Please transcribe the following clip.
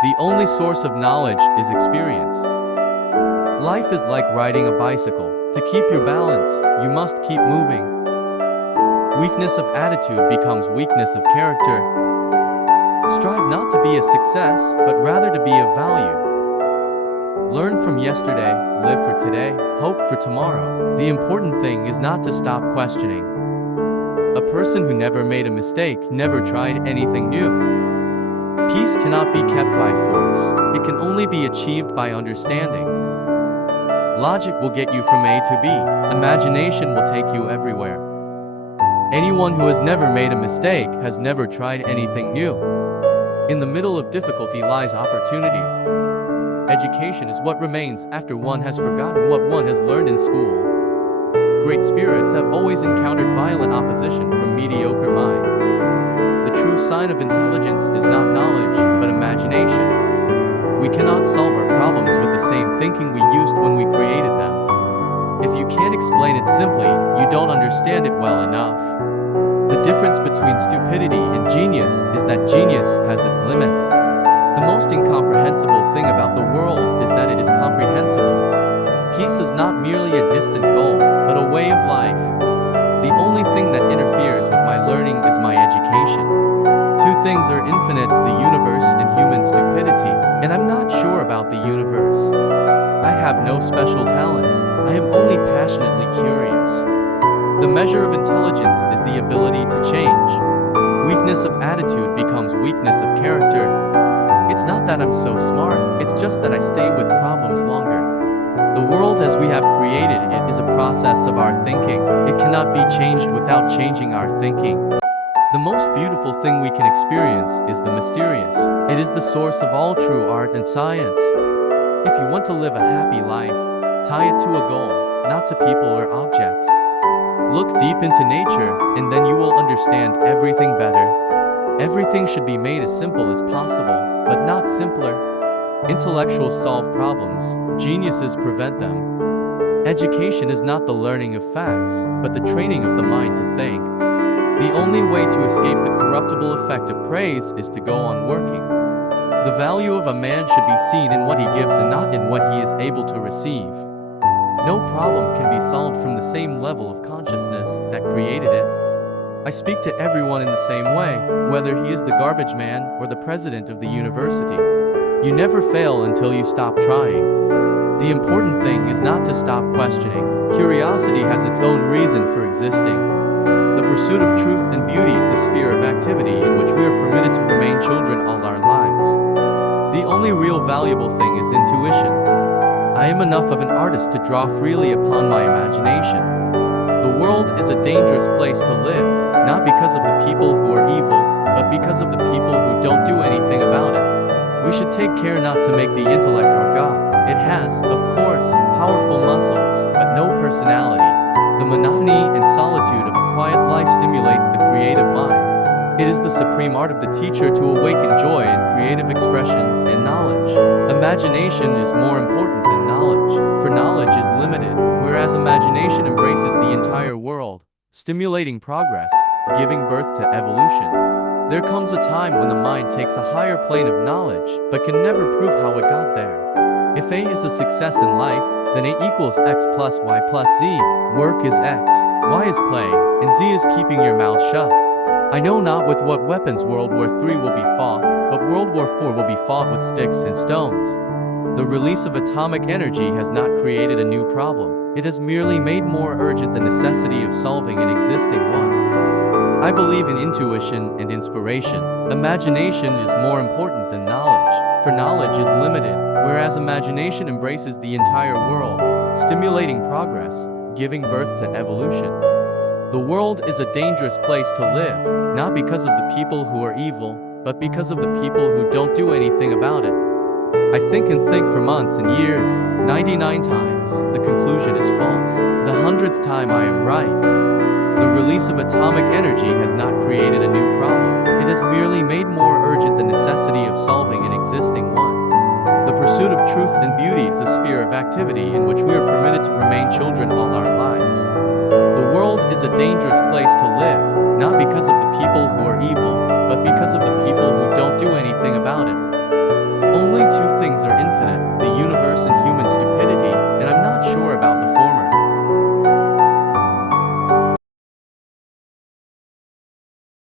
The only source of knowledge is experience. Life is like riding a bicycle. To keep your balance, you must keep moving. Weakness of attitude becomes weakness of character. Strive not to be a success, but rather to be of value. Learn from yesterday, live for today, hope for tomorrow. The important thing is not to stop questioning. A person who never made a mistake never tried anything new. Peace cannot be kept by force. It can only be achieved by understanding. Logic will get you from A to B. Imagination will take you everywhere. Anyone who has never made a mistake has never tried anything new. In the middle of difficulty lies opportunity. Education is what remains after one has forgotten what one has learned in school. Great spirits have always encountered violent opposition from mediocre minds. The true sign of intelligence is not knowledge, but imagination. We cannot solve our problems with the same thinking we used when we created them. If you can't explain it simply, you don't understand it well enough. The difference between stupidity and genius is that genius has its limits. The most incomprehensible thing about the world is that it is comprehensible. Peace is not merely a distant goal, but a way of life. The only thing that interferes with my learning is my education. Two things are infinite, the universe and human stupidity, and I'm not sure about the universe. I have no special talents, I am only passionately curious. The measure of intelligence is the ability to change. Weakness of attitude becomes weakness of character. It's not that I'm so smart, it's just that I stay with problems longer. The world as we have created it is a process of our thinking. It cannot be changed without changing our thinking. The most beautiful thing we can experience is the mysterious. It is the source of all true art and science. If you want to live a happy life, tie it to a goal, not to people or objects. Look deep into nature, and then you will understand everything better. Everything should be made as simple as possible, but not simpler. Intellectuals solve problems, geniuses prevent them. Education is not the learning of facts, but the training of the mind to think. The only way to escape the corruptible effect of praise is to go on working. The value of a man should be seen in what he gives and not in what he is able to receive. No problem can be solved from the same level of consciousness that created it. I speak to everyone in the same way, whether he is the garbage man or the president of the university. You never fail until you stop trying. The important thing is not to stop questioning. Curiosity has its own reason for existing. The pursuit of truth and beauty is a sphere of activity in which we are permitted to remain children all our lives. The only real valuable thing is intuition. I am enough of an artist to draw freely upon my imagination. The world is a dangerous place to live, not because of the people who are evil, but because of the people who don't do anything about it. We should take care not to make the intellect our God. It has, of course, powerful muscles, but no personality. The monotony and solitude of a quiet life stimulates the creative mind. It is the supreme art of the teacher to awaken joy in creative expression and knowledge. Imagination is more important than knowledge, for knowledge is limited, whereas imagination embraces the entire world, stimulating progress, giving birth to evolution. There comes a time when the mind takes a higher plane of knowledge, but can never prove how it got there. If A is a success in life, then A equals X plus Y plus Z. Work is X, Y is play, and Z is keeping your mouth shut. I know not with what weapons World War III will be fought, but World War IV will be fought with sticks and stones. The release of atomic energy has not created a new problem. It has merely made more urgent the necessity of solving an existing one. I believe in intuition and inspiration. Imagination is more important than knowledge, for knowledge is limited, whereas imagination embraces the entire world, stimulating progress, giving birth to evolution. The world is a dangerous place to live, not because of the people who are evil, but because of the people who don't do anything about it. I think and think for months and years, 99 times, the conclusion is false. The 100th time I am right. The release of atomic energy has not created a new problem. It has merely made more urgent the necessity of solving an existing one. The pursuit of truth and beauty is a sphere of activity in which we are permitted to remain children all our lives. The world is a dangerous place to live, not because of the people who are evil, but because of the people who don't do anything about it.